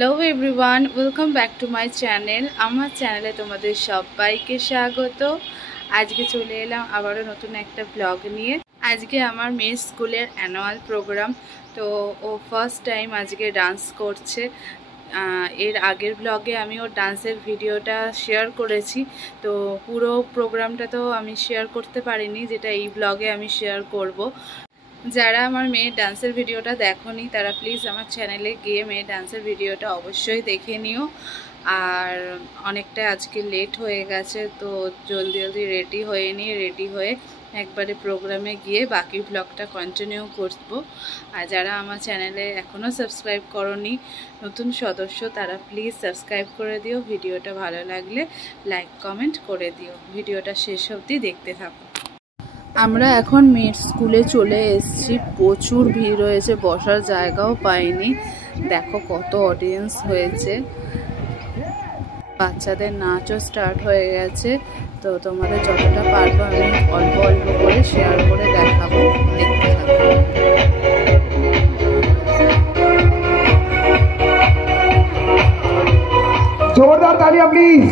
Hello everyone, welcome back to my channel. আমার চ্যানেলে তোমাদের সবাইকে স্বাগত। আজকে চলে এলাম আবারও নতুন একটা ব্লগ নিয়ে। আজকে আমার মেয়ের স্কুলের অ্যানুয়াল প্রোগ্রাম, তো ও ফার্স্ট টাইম আজকে ডান্স করছে। এর আগের ব্লগে আমি ওর ডান্সের ভিডিওটা শেয়ার করেছি, তো পুরো প্রোগ্রামটা তো আমি শেয়ার করতে পারিনি, যেটা এই ব্লগে আমি শেয়ার করব। যারা আমার মেয়ের ডান্সের ভিডিওটা দেখোনি তারা প্লিজ আমার চ্যানেলে গিয়ে মেয়ের ডান্সের ভিডিওটা অবশ্যই দেখে নিও। আর অনেকটা আজকে লেট হয়ে গেছে, তো জলদি রেডি হয়ে একবারে প্রোগ্রামে গিয়ে বাকি ব্লগটা কন্টিনিউ করব। আর যারা আমার চ্যানেলে এখনও সাবস্ক্রাইব করোনি, নতুন সদস্য, তারা প্লিজ সাবস্ক্রাইব করে দিও। ভিডিওটা ভালো লাগলে লাইক কমেন্ট করে দিও। ভিডিওটা শেষ অবধি দেখতে থাকো। আমরা এখন মেয়ের স্কুলে চলে এসেছি। প্রচুর ভিড় রয়েছে, বসার জায়গাও পাইনি। দেখো কত অডিয়েন্স হয়েছে। বাচ্চাদের নাচও স্টার্ট হয়ে গেছে, তো তোমাদের যতটা পারবো আমি অল্প অল্প করে শেয়ার করে দেখাবো, দেখতে থাকো। जोरदार तालियां प्लीज।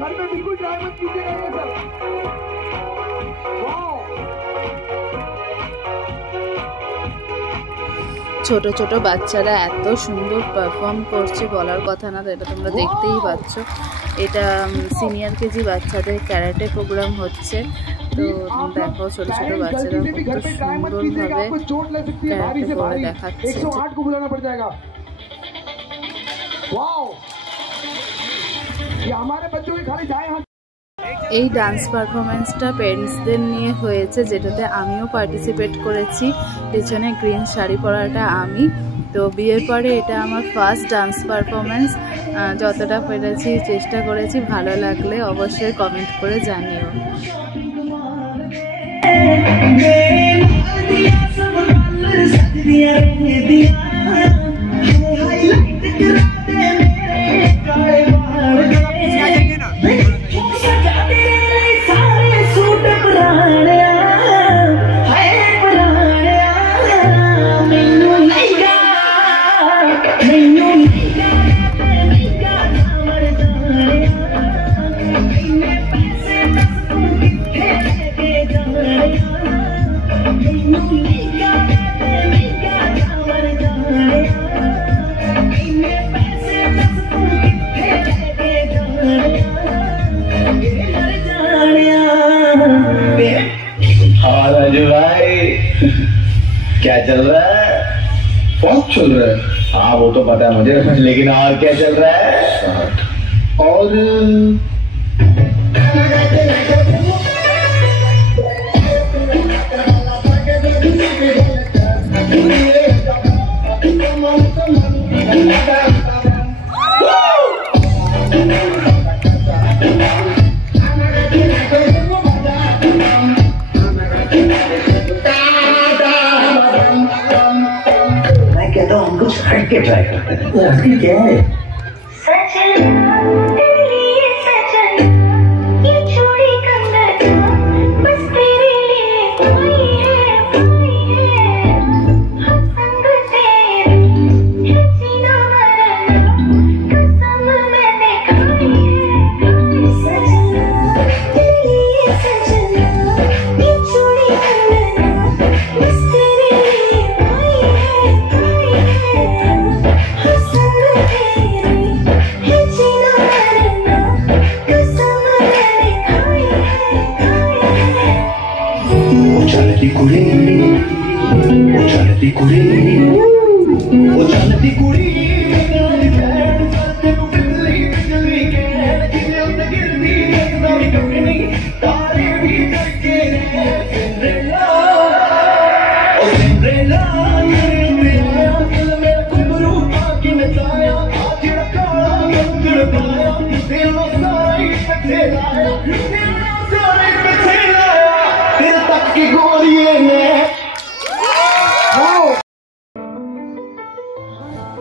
घर में बिल्कुल ट्राई मत कीजिएगा ये सब। ছোট ছোট বাচ্চারা এত সুন্দর পারফর্ম করছে, বলার কথা না। তো এটা তোমরা দেখতেই পাচ্ছ। এটা সিনিয়র কেজি বাচ্চাদের ক্যারাটে প্রোগ্রাম হচ্ছে। তো দেখো ছোট ছোট বাচ্চারা কত সুন্দরভাবে ক্যারাটে করে দেখাচ্ছে। এই ডান্স পারফরমেন্সটা পেরেন্টসদের নিয়ে হয়েছে, যেটাতে আমিও পার্টিসিপেট করেছি। পেছনে গ্রিন শাড়ি পরাটা আমি। তো বিয়ের পরে এটা আমার ফার্স্ট ডান্স পারফরমেন্স। যতটা পেরেছি চেষ্টা করেছি। ভালো লাগলে অবশ্যই কমেন্ট করে জানিও। भाई क्या चल रहा है? बहुत चल रहा है। हाँ वो तो पता है मुझे, लेकिन और क्या चल रहा है? और कुछ हट के ट्राई करते हैं। लड़की क्या है? Hey कुड़ी ओ चलती कुड़ी ओ चलती कुड़ी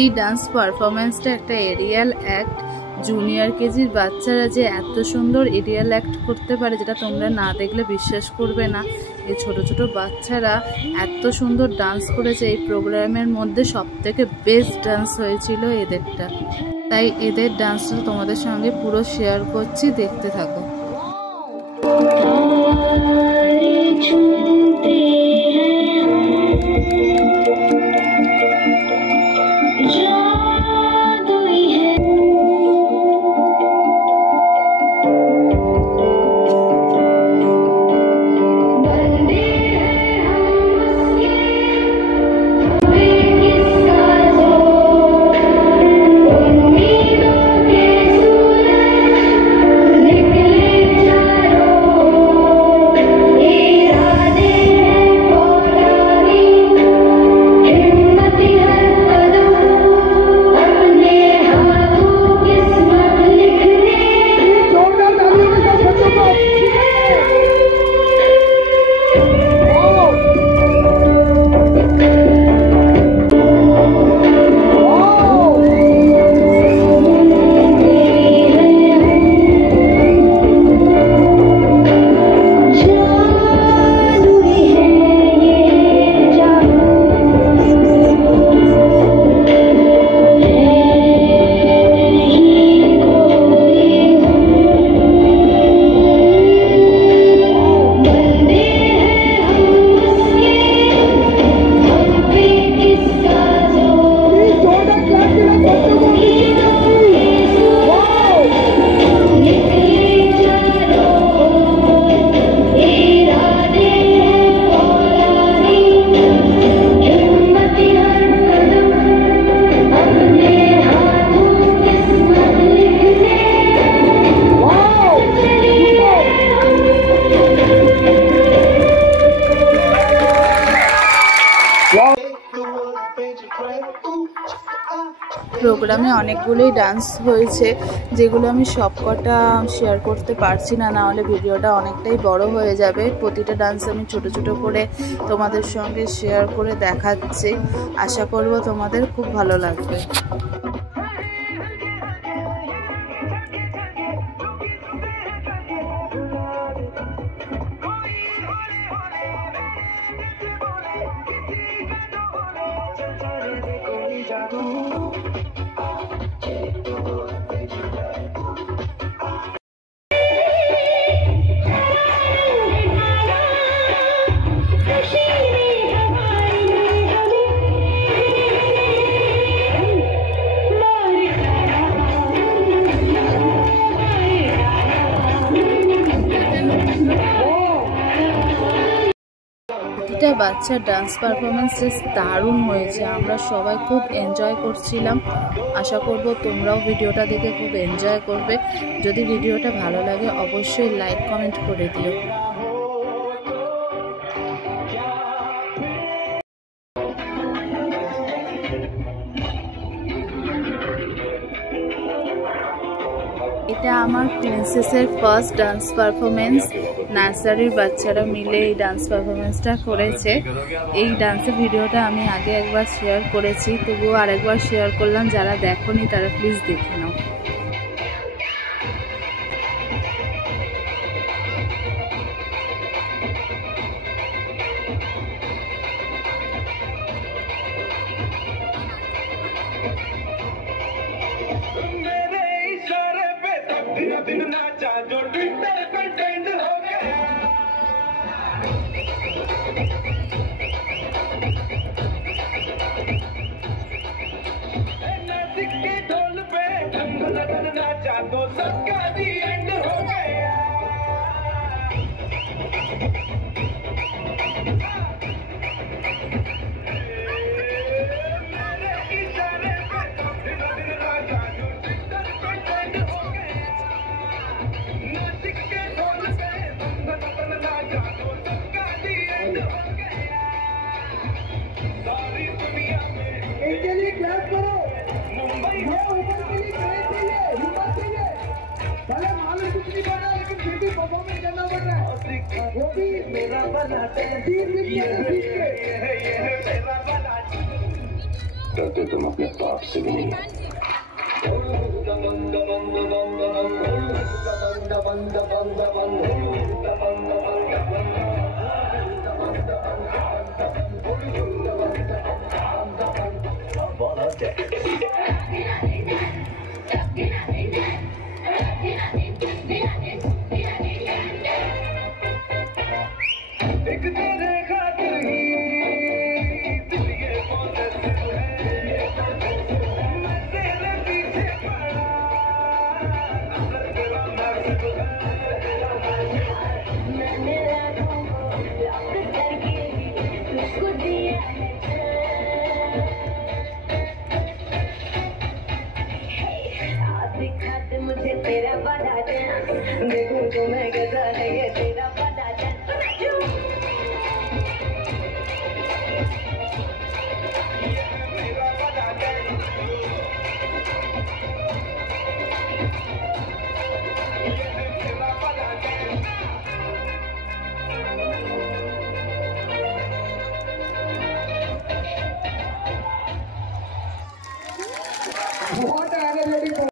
এই ডান্স পারফরমেন্সটা একটা এরিয়াল অ্যাক্ট। জুনিয়র কেজির বাচ্চারা যে এত সুন্দর এরিয়াল অ্যাক্ট করতে পারে যেটা তোমরা না দেখলে বিশ্বাস করবে না। এই ছোট ছোট বাচ্চারা এত সুন্দর ডান্স করেছে। এই প্রোগ্রামের মধ্যে সবথেকে বেস্ট ডান্স হয়েছিল এদেরটা, তাই এদের ডান্সটা তোমাদের সঙ্গে পুরো শেয়ার করছি, দেখতে থাকো। প্রোগ্রামে অনেকগুলোই ডান্স হয়েছে, যেগুলো আমি সবকটা শেয়ার করতে পারছি না, নাহলে ভিডিওটা অনেকটাই বড় হয়ে যাবে। প্রতিটা ডান্স আমি ছোট ছোট করে তোমাদের সঙ্গে শেয়ার করে দেখাচ্ছি। আশা করব তোমাদের খুব ভালো লাগবে। প্রতিটা বাচ্চার ডান্স পারফরমেন্স দারুণ হয়েছে। আমরা সবাই খুব এনজয় করছিলাম। আশা করব তোমরাও ভিডিওটা দেখে খুব এনজয় করবে। যদি ভিডিওটা ভালো লাগে অবশ্যই লাইক কমেন্ট করে দিও। এটা আমার প্রিন্সেসের ফার্স্ট ডান্স পারফরমেন্স। নার্সারির বাচ্চারা মিলে এই ডান্স পারফরমেন্সটা করেছে। এই ডান্সের ভিডিওটা আমি আগে একবার শেয়ার করেছি, তবুও আরেকবার শেয়ার করলাম। যারা দেখোনি তারা প্লিজ দেখে নাও। परफॉर्मेंस करना पड़ रहा है, वो भी मेरा बनाते हैं। डरते तुम अपने बाप से भी नहीं। मुझे तेरा बड़ा डांस देखूं तो मैं कैसा है ये तेरा बड़ा डांस। बहुत एनर्जेटिक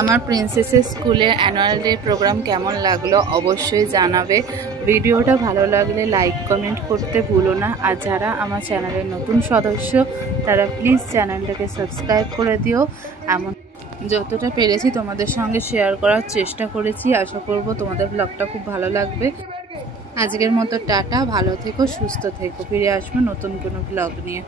আমার প্রিন্সেসের স্কুলের অ্যানুয়াল ডে প্রোগ্রাম কেমন লাগলো অবশ্যই জানাবে। ভিডিওটা ভালো লাগলে লাইক কমেন্ট করতে ভুলো না। আর যারা আমার চ্যানেলের নতুন সদস্য তারা প্লিজ চ্যানেলটাকে সাবস্ক্রাইব করে দিও। এমন যতটা পেরেছি তোমাদের সঙ্গে শেয়ার করার চেষ্টা করেছি। আশা করব তোমাদের ব্লগটা খুব ভালো লাগবে। আজকের মতো টাটা, ভালো থেকো, সুস্থ থেকো। ফিরে আসবো নতুন কোনো ব্লগ নিয়ে।